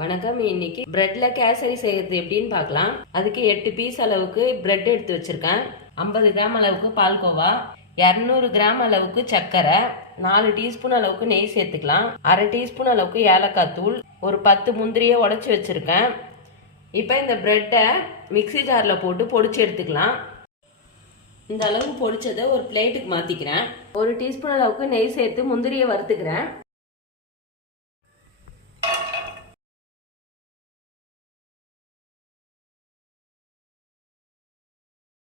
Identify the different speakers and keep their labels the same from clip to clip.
Speaker 1: வணக்கம். இன்னைக்கு பிரெட்ல கேசரி செய்யறது எப்படின்னு பார்க்கலாம். அதுக்கு எட்டு பீஸ் அளவுக்கு பிரெட் எடுத்து வச்சிருக்கேன். ஐம்பது கிராம் அளவுக்கு பால்கோவா இரநூறு கிராம் அளவுக்கு சர்க்கரை நாலு டீஸ்பூன் அளவுக்கு நெய் சேர்த்துக்கலாம். அரை டீஸ்பூன் அளவுக்கு ஏலக்காய் தூள் ஒரு பத்து முந்திரியை உடச்சி வச்சிருக்கேன். இப்போ இந்த பிரெட்டை மிக்ஸி ஜாரில் போட்டு பொடிச்சு எடுத்துக்கலாம். இந்த அளவுக்கு பொடிச்சதை ஒரு பிளேட்டுக்கு மாற்றிக்கிறேன் ஒரு டீஸ்பூன் அளவுக்கு நெய் சேர்த்து முந்திரியை வறுத்துக்கிறேன்.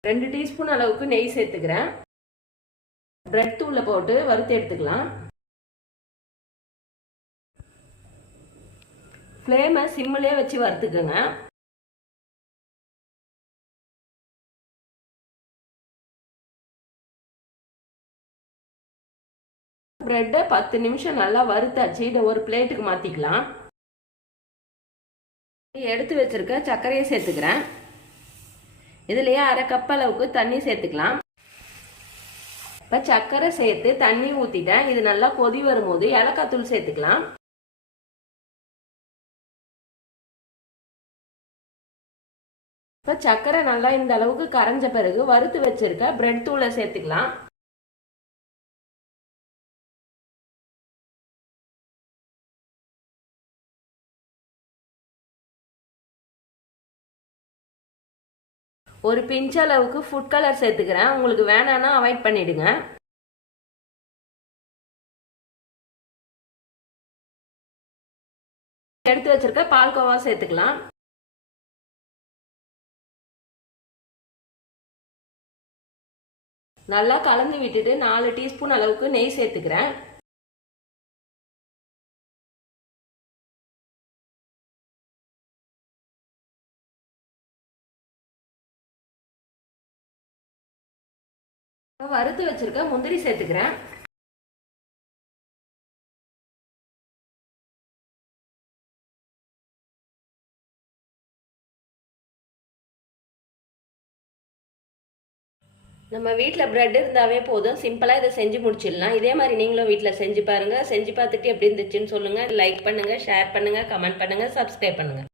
Speaker 1: ரெண்டு டீஸ்பூன் அளவுக்கு நெய் சேர்த்துக்கிறேன். பிரெட் தூளை போட்டு வறுத்து எடுத்துக்கலாம். ஃப்ளேமை சிம்மிலே வச்சு வறுத்துக்கோங்க. பிரெட்டை பத்து நிமிஷம் நல்லா வறுத்தாச்சு. இதை ஒரு பிளேட்டுக்கு மாற்றிக்கலாம் எடுத்து வச்சிருக்க சர்க்கரையை சேர்த்துக்கிறேன். இதுலயே அரை கப் அளவுக்கு தண்ணி சேர்த்துக்கலாம். இப்போ சர்க்கரை சேர்த்து தண்ணி ஊற்றிட்டேன் இது நல்லா கொதி வரும்போது ஏலக்காய் தூள் சேர்த்துக்கலாம். இப்போ சர்க்கரை நல்லா இந்த அளவுக்கு கரைஞ்ச பிறகு வறுத்து வச்சிருக்க பிரெட் தூளை சேர்த்துக்கலாம். ஒரு பிஞ்ச் அளவுக்கு ஃபுட் கலர் சேர்த்துக்கிறேன். உங்களுக்கு வேணான்னா அவாய்ட் பண்ணிவிடுங்க எடுத்து வச்சிருக்க பால்கோவா சேர்த்துக்கலாம். நல்லா கலந்து விட்டுட்டு நாலு டீஸ்பூன் அளவுக்கு நெய் சேர்த்துக்கிறேன். வறுத்து வச்சிருக்க முந்திரி சேர்த்துக்கிறேன். நம்ம வீட்டில் பிரெட் இருந்தாவே போதும். சிம்பிளாக இதை செஞ்சு முடிச்சிடலாம். இதே மாதிரி நீங்களும் வீட்டில் செஞ்சு பாருங்கள் செஞ்சு பார்த்துட்டு எப்படி இருந்துச்சுன்னு சொல்லுங்கள் லைக் பண்ணுங்கள் ஷேர் பண்ணுங்கள் கமெண்ட் பண்ணுங்கள் சப்ஸ்கிரைப் பண்ணுங்கள்